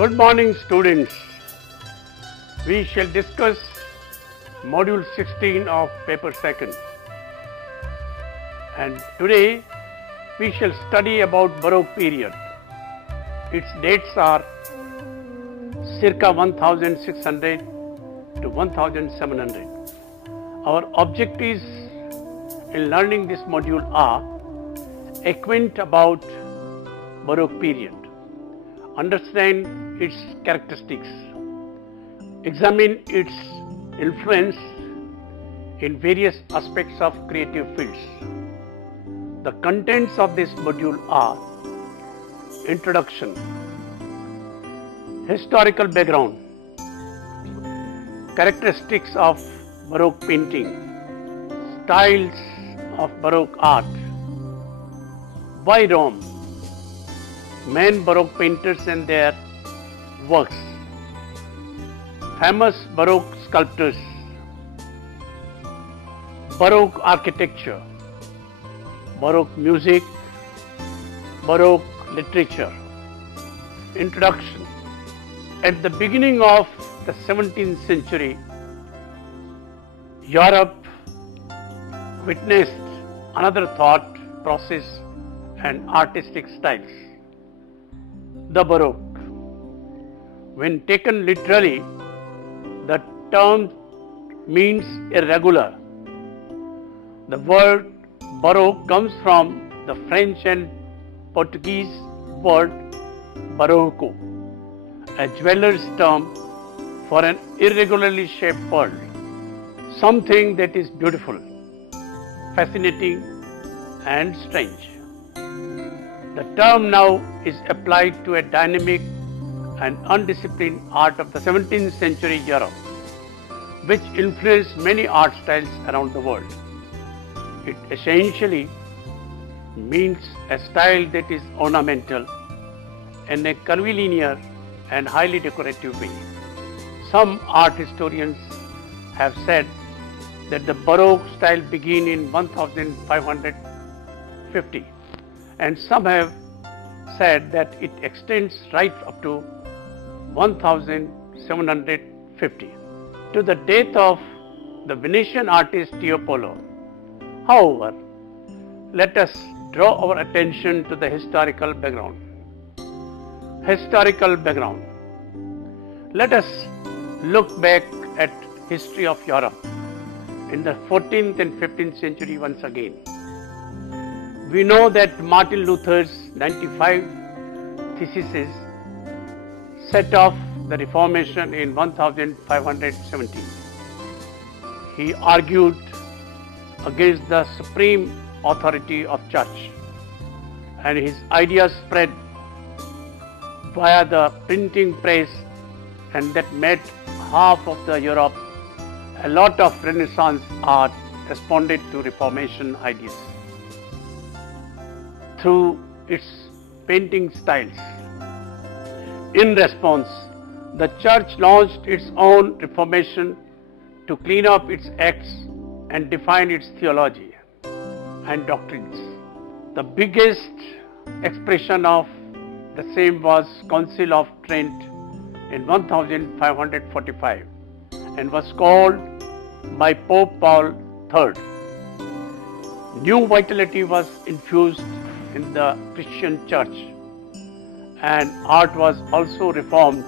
Good morning, students. We shall discuss module 16 of paper second. And today we shall study about Baroque period. Its dates are circa 1600 to 1700. Our objectives in learning this module are acquaint about Baroque period, understand its characteristics, examine its influence in various aspects of creative fields. The contents of this module are introduction, historical background, characteristics of Baroque painting, styles of Baroque art, why Rome, main Baroque painters and their works, famous Baroque sculptors, Baroque architecture, Baroque music, Baroque literature. Introduction. At the beginning of the 17th century, Europe witnessed another thought process and artistic styles, the Baroque. When taken literally, the term means irregular. The word Baroque comes from the French and Portuguese word barroco, a jeweler's term for an irregularly shaped pearl, something that is beautiful, fascinating and strange. The term now is applied to a dynamic and undisciplined art of the 17th century Europe, which influenced many art styles around the world. It essentially means a style that is ornamental in a curvilinear and highly decorative way. Some art historians have said that the Baroque style began in 1550, and some have said that it extends right up to 1750 to the death of the Venetian artist Tiepolo. However, let us draw our attention to the historical background. Historical background. Let us look back at history of Europe in the 14th and 15th century once again. We know that Martin Luther's 95 theses set off the Reformation in 1517. He argued against the supreme authority of church, and his ideas spread via the printing press, and that made half of the Europe. A lot of Renaissance art responded to Reformation ideas through its painting styles. In response, the church launched its own Reformation to clean up its acts and define its theology and doctrines. The biggest expression of the same was Council of Trent in 1545 and was called by Pope Paul III. New vitality was infused in the Christian church, and art was also reformed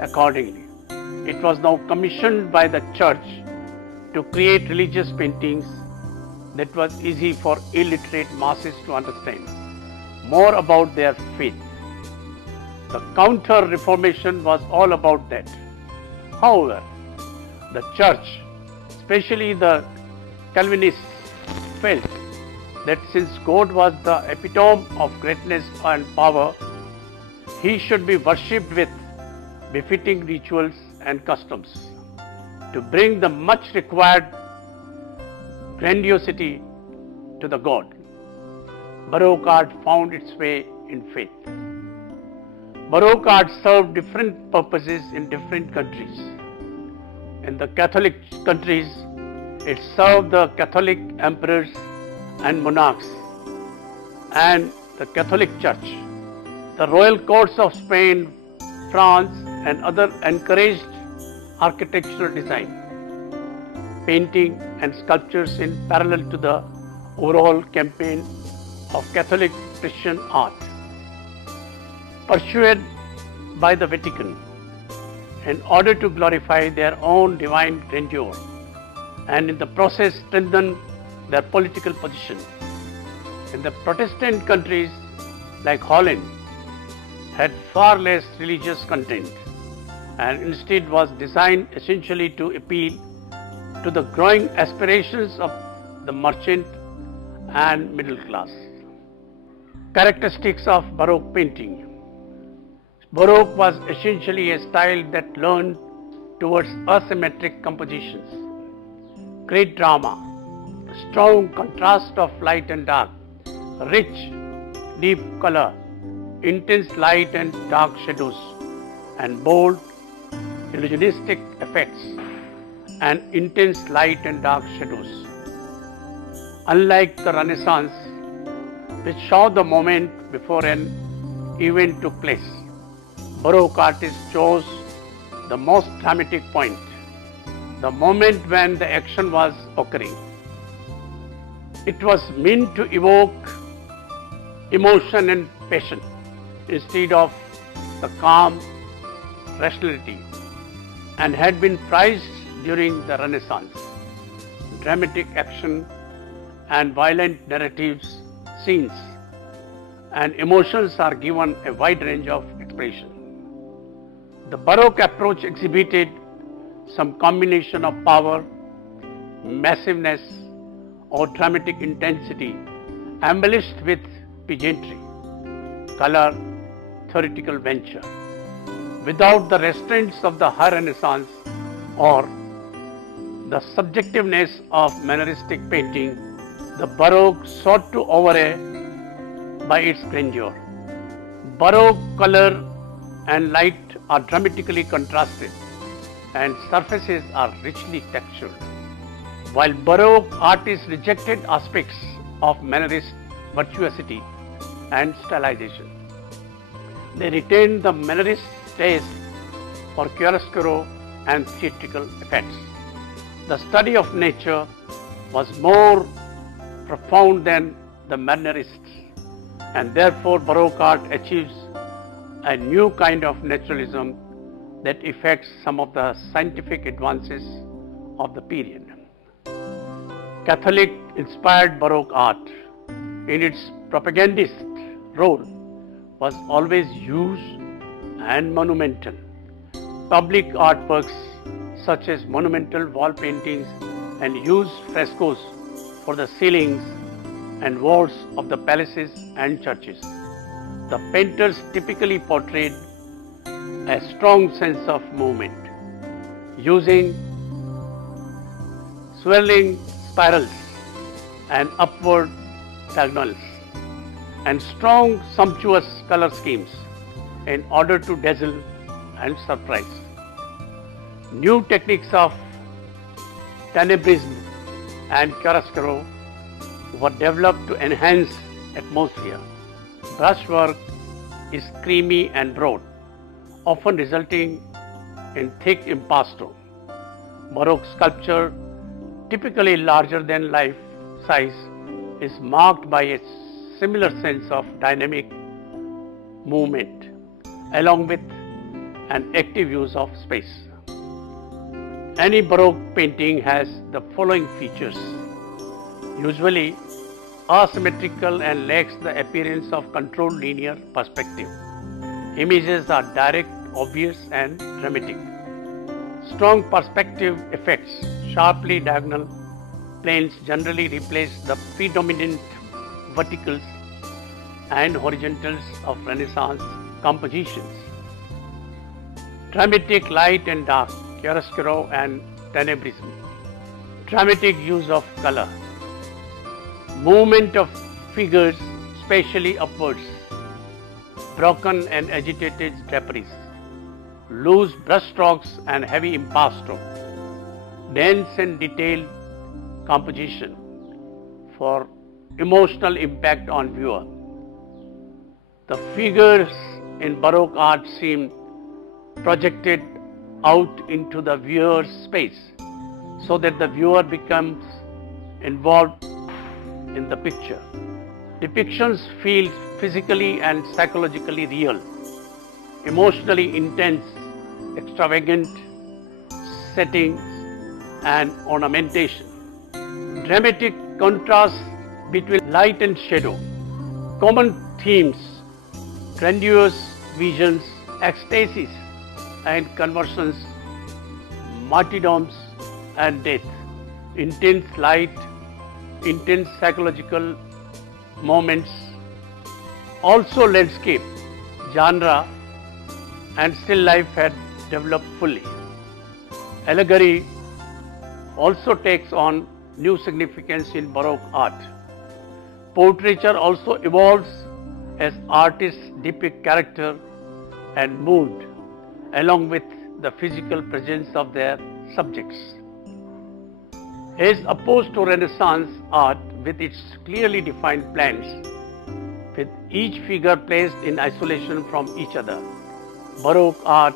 accordingly. It was now commissioned by the church to create religious paintings that was easy for illiterate masses to understand more about their faith. The Counter-Reformation was all about that. However, the church, especially the Calvinists, felt that since God was the epitome of greatness and power, he should be worshipped with befitting rituals and customs to bring the much required grandiosity to the God. Baroque art found its way in faith. Baroque art served different purposes in different countries. In the Catholic countries, it served the Catholic emperors and monarchs and the Catholic Church. The royal courts of Spain France and other encouraged architectural design, painting and sculptures in parallel to the overall campaign of Catholic Christian art. Pursued by the Vatican in order to glorify their own divine grandeur and in the process strengthen their political position. In the Protestant countries like Holland had far less religious content and instead was designed essentially to appeal to the growing aspirations of the merchant and middle class. Characteristics of Baroque painting. Baroque was essentially a style that leaned towards asymmetric compositions, great drama, strong contrast of light and dark, rich, deep color, intense light and dark shadows, and bold, illusionistic effects, and intense light and dark shadows. Unlike the Renaissance, which saw the moment before an event took place, Baroque artists chose the most dramatic point, the moment when the action was occurring. It was meant to evoke emotion and passion instead of the calm rationality, and had been prized during the Renaissance. Dramatic action and violent narratives, scenes, and emotions are given a wide range of expression. The Baroque approach exhibited some combination of power, massiveness, or dramatic intensity, embellished with pageantry, color, theoretical venture. Without the restraints of the High Renaissance or the subjectiveness of manneristic painting, the Baroque sought to overlay by its grandeur. Baroque color and light are dramatically contrasted and surfaces are richly textured. While Baroque artists rejected aspects of Mannerist virtuosity and stylization, they retained the Mannerist taste for chiaroscuro and theatrical effects. The study of nature was more profound than the Mannerists, and therefore Baroque art achieves a new kind of naturalism that affects some of the scientific advances of the period. Catholic inspired Baroque art in its propagandist role was always huge and monumental. Public artworks such as monumental wall paintings and huge frescoes for the ceilings and walls of the palaces and churches. The painters typically portrayed a strong sense of movement, using swirling spirals and upward diagonals and strong, sumptuous color schemes in order to dazzle and surprise. New techniques of tenebrism and chiaroscuro were developed to enhance atmosphere. Brushwork is creamy and broad, often resulting in thick impasto. Baroque sculpture, typically larger than life size, is marked by a similar sense of dynamic movement, along with an active use of space. Any Baroque painting has the following features: usually asymmetrical and lacks the appearance of controlled linear perspective. Images are direct, obvious, and dramatic. Strong perspective effects, sharply diagonal planes generally replace the predominant verticals and horizontals of Renaissance compositions. Dramatic light and dark, chiaroscuro and tenebrism. Dramatic use of color. Movement of figures, especially upwards. Broken and agitated draperies. Loose brushstrokes and heavy impasto. Dense and detailed composition for emotional impact on viewer. The figures in Baroque art seem projected out into the viewer's space so that the viewer becomes involved in the picture. Depictions feel physically and psychologically real, emotionally intense, extravagant settings and ornamentation, dramatic contrast between light and shadow, common themes, grandiose visions, ecstasies and conversions, martyrdoms and death, intense light, intense psychological moments, also landscape, genre and still life had developed fully. Allegory also takes on new significance in Baroque art. Portraiture also evolves as artists depict character and mood along with the physical presence of their subjects. As opposed to Renaissance art with its clearly defined plans, with each figure placed in isolation from each other, Baroque art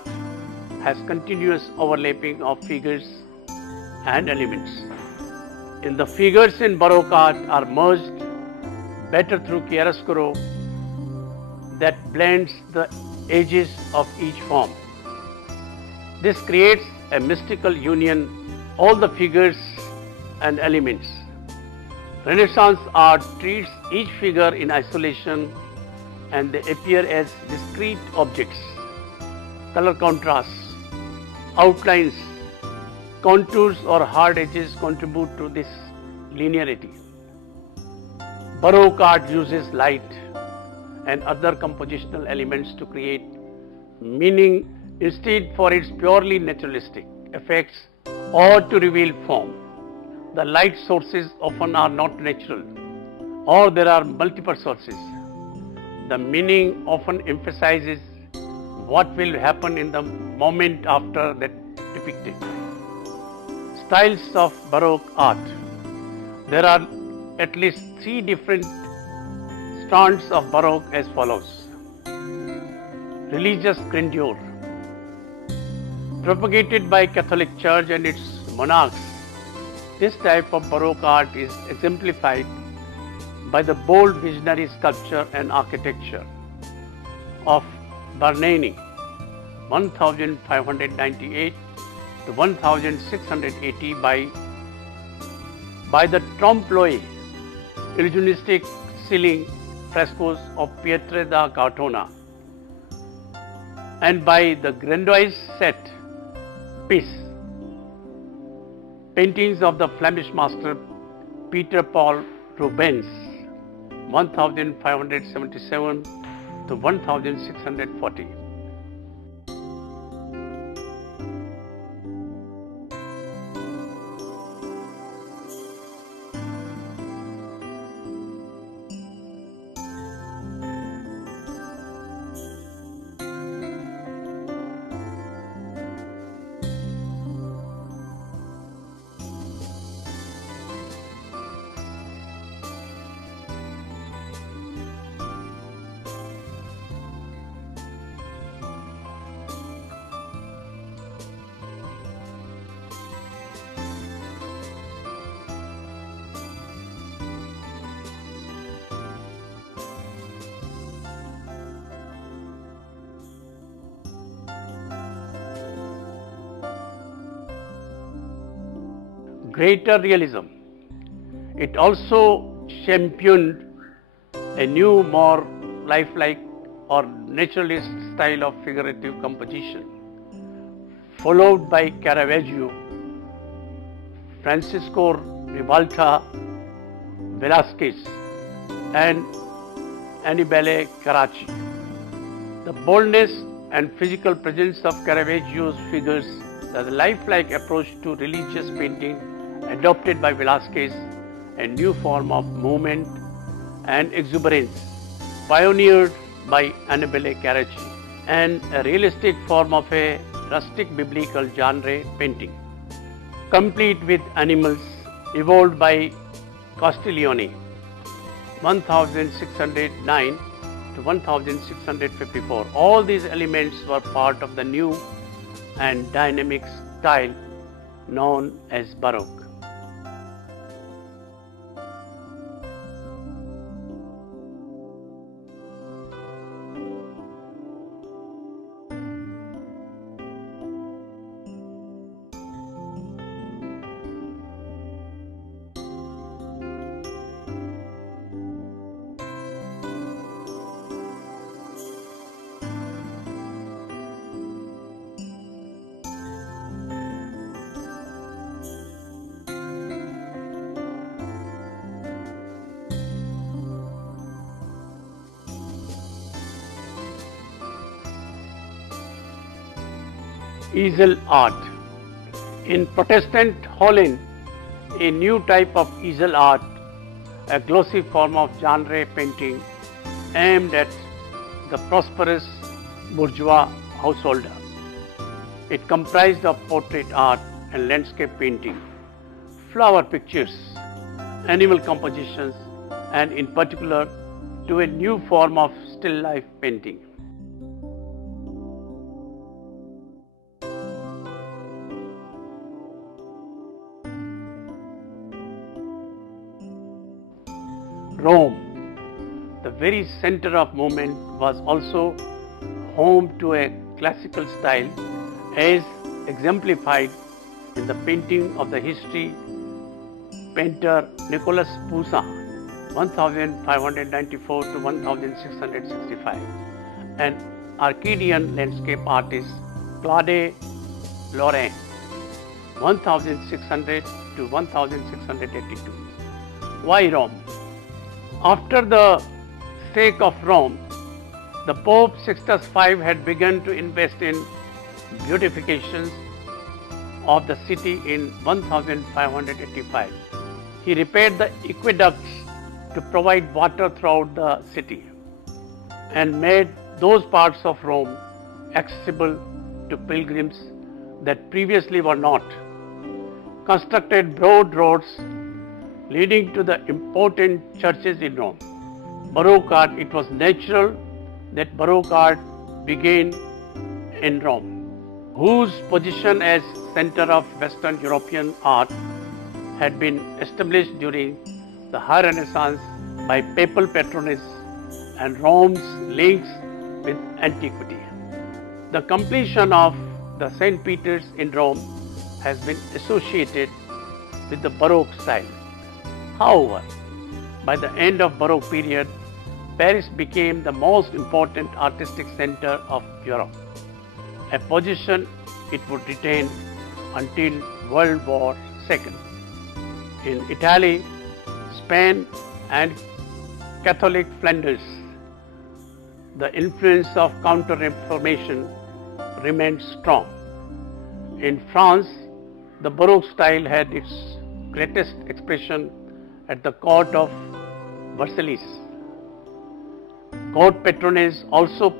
has continuous overlapping of figures and elements. In the figures in Baroque art are merged better through chiaroscuro that blends the edges of each form. This creates a mystical union, all the figures and elements. Renaissance art treats each figure in isolation and they appear as discrete objects. Color contrasts, outlines, contours or hard edges contribute to this linearity. Baroque art uses light and other compositional elements to create meaning instead for its purely naturalistic effects or to reveal form. The light sources often are not natural or there are multiple sources. The meaning often emphasizes what will happen in the moment after that depicted. Styles of Baroque art. There are at least 3 different strands of Baroque as follows. Religious grandeur. Propagated by Catholic Church and its monarchs, this type of Baroque art is exemplified by the bold visionary sculpture and architecture of Bernini, 1598 to 1680 by the trompe-l'oeil, illusionistic ceiling frescoes of Pietre da Cortona, and by the grandiose set piece paintings of the Flemish master Peter Paul Rubens, 1577 to 1640. Greater realism. It also championed a new, more lifelike or naturalist style of figurative composition, followed by Caravaggio, Francisco Ribalta, Velázquez, and Annibale Carracci. The boldness and physical presence of Caravaggio's figures, the lifelike approach to religious painting adopted by Velázquez, a new form of movement and exuberance pioneered by Annibale Carracci, and a realistic form of a rustic biblical genre painting, complete with animals, evolved by Castiglione, 1609 to 1654. All these elements were part of the new and dynamic style known as Baroque. Easel art. In Protestant Holland, a new type of easel art, a glossy form of genre painting aimed at the prosperous bourgeois householder. It comprised of portrait art and landscape painting, flower pictures, animal compositions, and in particular to a new form of still life painting. Rome, the very center of movement, was also home to a classical style as exemplified in the painting of the history painter Nicolas Poussin 1594 to 1665 and Arcadian landscape artist Claude Lorrain 1600 to 1682. Why Rome? After the sake of Rome, the Pope Sixtus V had begun to invest in beautifications of the city in 1585. He repaired the aqueducts to provide water throughout the city and made those parts of Rome accessible to pilgrims that previously were not. Constructed broad roads leading to the important churches in Rome. Baroque art, it was natural that Baroque art began in Rome, whose position as center of Western European art had been established during the High Renaissance by papal patronage and Rome's links with antiquity. The completion of the St. Peter's in Rome has been associated with the Baroque style. However, by the end of Baroque period, Paris became the most important artistic center of Europe, a position it would retain until World War II. In Italy, Spain and Catholic Flanders, the influence of Counter-Reformation remained strong. In France, the Baroque style had its greatest expression at the court of Versailles. Court patronage also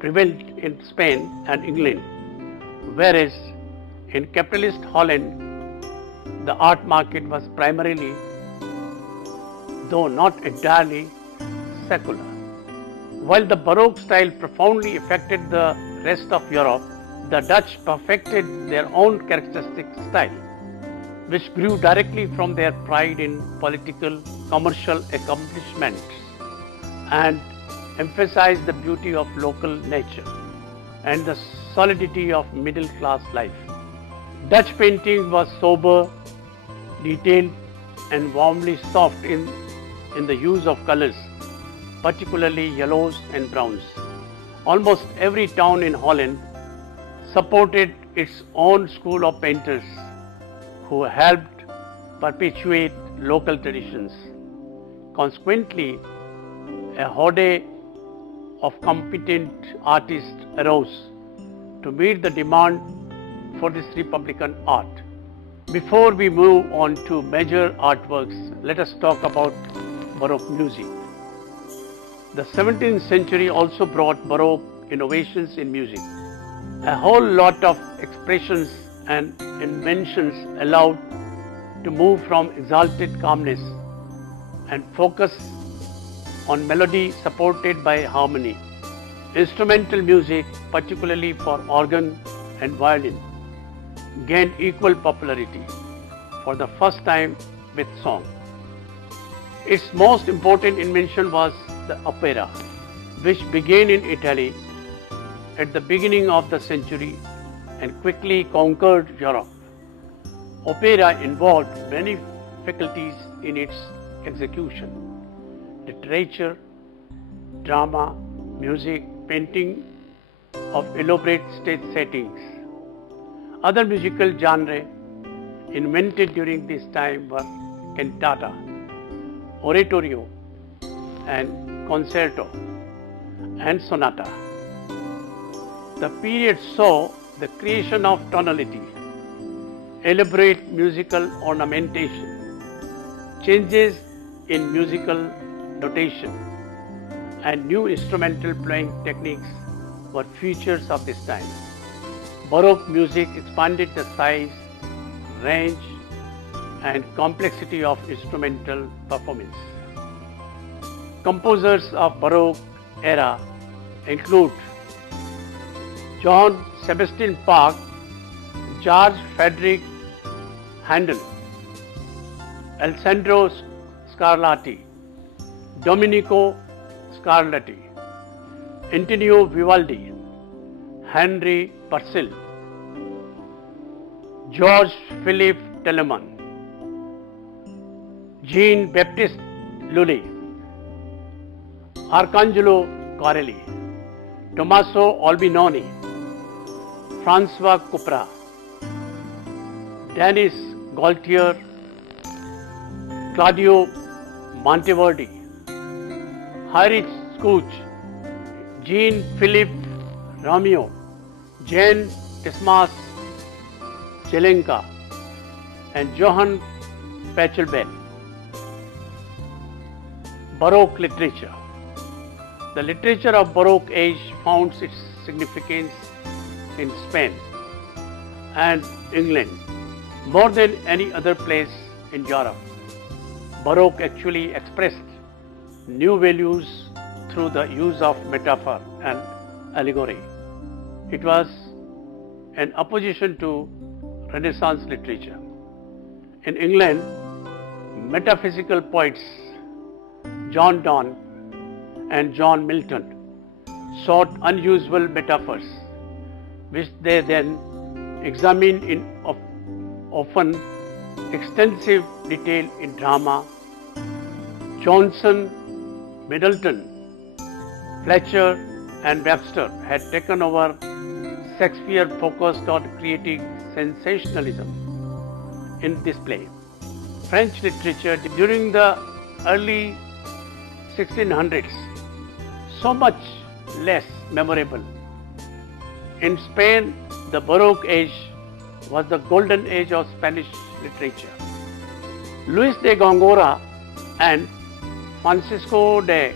prevailed in Spain and England, whereas in capitalist Holland, the art market was primarily, though not entirely, secular. While the Baroque style profoundly affected the rest of Europe, the Dutch perfected their own characteristic style, which grew directly from their pride in political, commercial accomplishments and emphasized the beauty of local nature and the solidity of middle-class life. Dutch painting was sober, detailed and warmly soft in the use of colors, particularly yellows and browns. Almost every town in Holland supported its own school of painters who helped perpetuate local traditions. Consequently, a horde of competent artists arose to meet the demand for this Republican art. Before we move on to major artworks, let us talk about Baroque music. The 17th century also brought Baroque innovations in music. A whole lot of expressions and inventions allowed to move from exalted calmness and focus on melody supported by harmony. Instrumental music, particularly for organ and violin, gained equal popularity for the first time with song. Its most important invention was the opera, which began in Italy at the beginning of the century and quickly conquered Europe. Opera involved many faculties in its execution: literature, drama, music, painting of elaborate stage settings. Other musical genres invented during this time were cantata, oratorio, and concerto, and sonata. The period saw the creation of tonality, elaborate musical ornamentation, changes in musical notation, and new instrumental playing techniques were features of this time. Baroque music expanded the size, range, and complexity of instrumental performance. Composers of Baroque era include Johann Sebastian Bach, George Frederick Handel, Alessandro Scarlatti, Domenico Scarlatti, Antonio Vivaldi, Henry Purcell, George Philippe Telemann, Jean-Baptiste Lully, Arcangelo Corelli, Tommaso Albinoni, François Couperin, Denis Gaultier, Claudio Monteverdi, Heinrich Schütz, Jean-Philippe Rameau, Jean Dismas Jelenka, and Johann Pachelbel. Baroque literature. The literature of Baroque age founds its significance in Spain and England more than any other place in Europe. Baroque actually expressed new values through the use of metaphor and allegory. It was an opposition to Renaissance literature. In England, metaphysical poets John Donne and John Milton sought unusual metaphors, which they then examined in often extensive detail in drama. Johnson, Middleton, Fletcher, and Webster had taken over. Shakespeare focused on creating sensationalism in this play. French literature during the early 1600s, so much less memorable. In Spain, the Baroque age was the golden age of Spanish literature. Luis de Góngora and Francisco de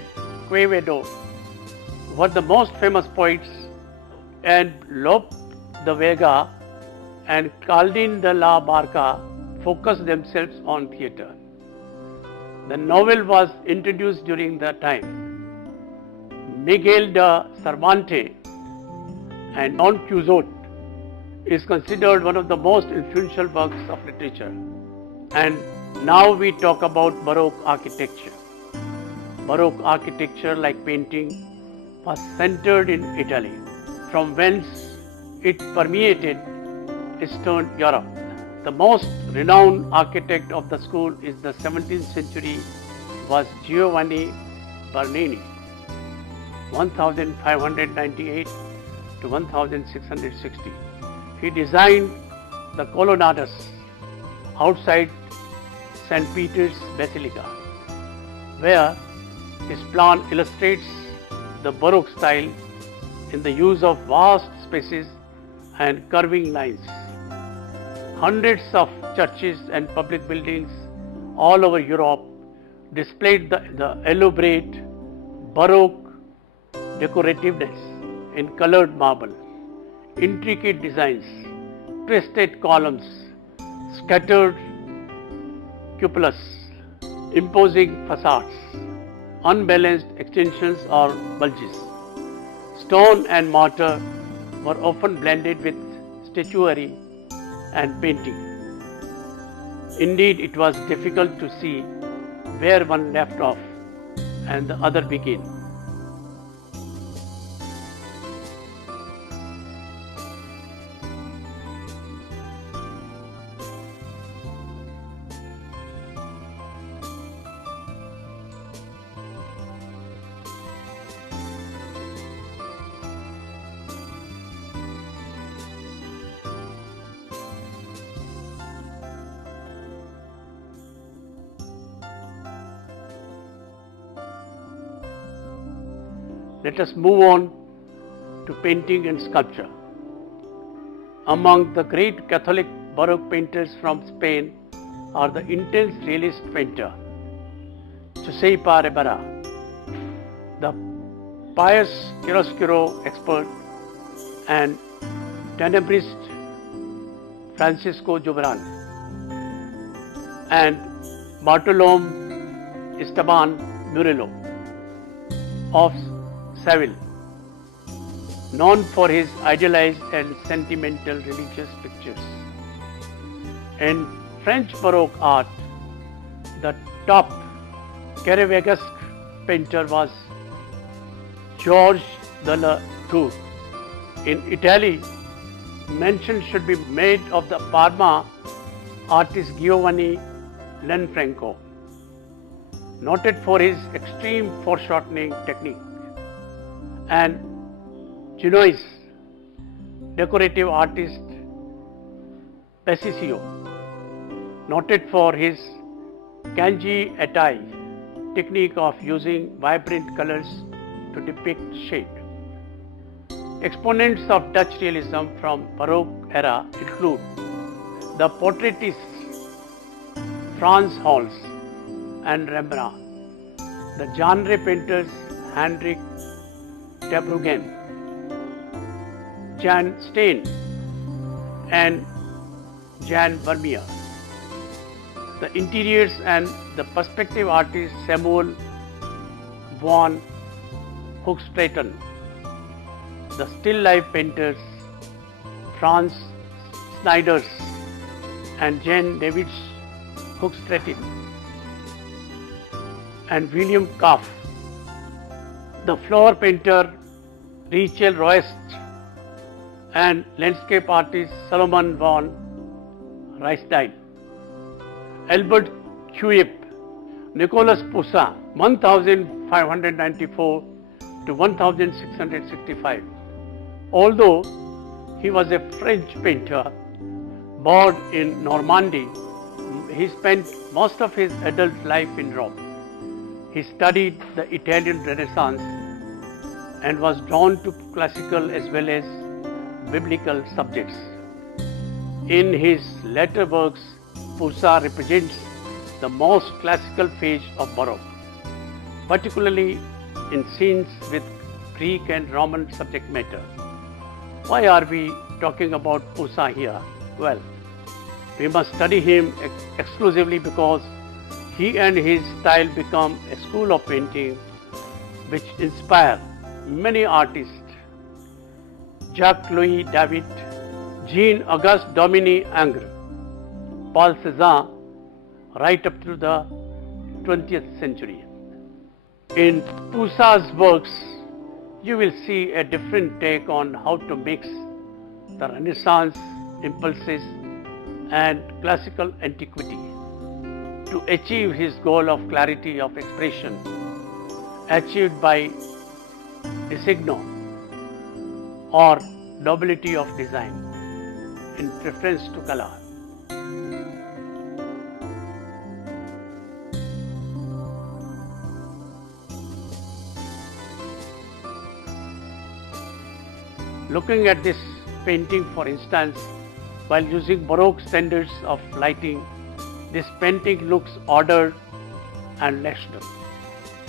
Quevedo were the most famous poets, and Lope de Vega and Caldín de la Barca focused themselves on theatre. The novel was introduced during that time. Miguel de Cervantes and Don Quixote is considered one of the most influential works of literature. And now we talk about Baroque architecture. Baroque architecture, like painting, was centered in Italy, from whence it permeated Eastern Europe. The most renowned architect of the school is the 17th century was Giovanni Bernini, 1598 to 1660. He designed the colonnades outside St. Peter's Basilica, where his plan illustrates the Baroque style in the use of vast spaces and curving lines. Hundreds of churches and public buildings all over Europe displayed the elaborate Baroque decorativeness in colored marble, intricate designs, twisted columns, scattered cupolas, imposing facades. unbalanced extensions or bulges. Stone and mortar were often blended with statuary and painting. Indeed, it was difficult to see where one left off and the other began. Let us move on to painting and sculpture. Among the great Catholic Baroque painters from Spain are the intense realist painter Giuseppe Ribera, the pious chiaroscuro expert and tenebrist Francisco Jobran, and Bartolome Esteban Murillo of Seville, known for his idealized and sentimental religious pictures. In French Baroque art, the top Caravagesque painter was Georges de la Tour. In Italy, mention should be made of the Parma artist Giovanni Lanfranco, noted for his extreme foreshortening technique, and Genoese decorative artist Passiccio, noted for his kanji etai technique of using vibrant colors to depict shade. Exponents of Dutch realism from Baroque era include the portraitists Frans Hals and Rembrandt, the genre painters Hendrik de Bruggen, Jan Steen and Jan Vermeer, the interiors and the perspective artist Samuel van Hoogstraten, the still life painters Frans Snyders and Jan Davids Hoogstraten, and William Kaff, the flower painter Rachel Roest and landscape artist Solomon van Rijsdijk, Albert Kuip, Nicolas Poussin, 1594 to 1665. Although he was a French painter born in Normandy, he spent most of his adult life in Rome. He studied the Italian Renaissance and was drawn to classical as well as biblical subjects. In his later works, Poussin represents the most classical phase of Baroque, particularly in scenes with Greek and Roman subject matter. Why are we talking about Poussin here? Well, we must study him exclusively because he and his style become a school of painting which inspire many artists. Jacques-Louis David, Jean-Auguste Dominique Ingres, Paul Cézanne, right up to the 20th century. In Poussin's works, you will see a different take on how to mix the Renaissance impulses and classical antiquity to achieve his goal of clarity of expression, achieved by designo or nobility of design in preference to color. Looking at this painting, for instance, while using Baroque standards of lighting, this painting looks ordered and rational.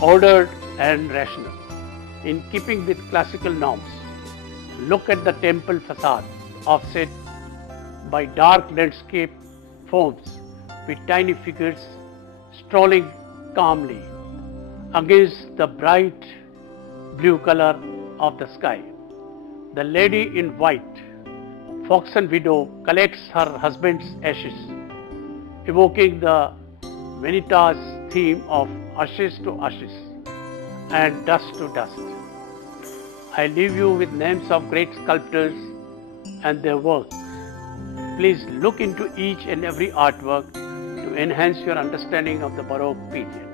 Ordered and rational, in keeping with classical norms. Look at the temple facade, offset by dark landscape forms with tiny figures strolling calmly. against the bright blue color of the sky. The lady in white, foxen widow, collects her husband's ashes, evoking the Vanitas theme of ashes to ashes and dust to dust. I leave you with names of great sculptors and their works. Please look into each and every artwork to enhance your understanding of the Baroque period.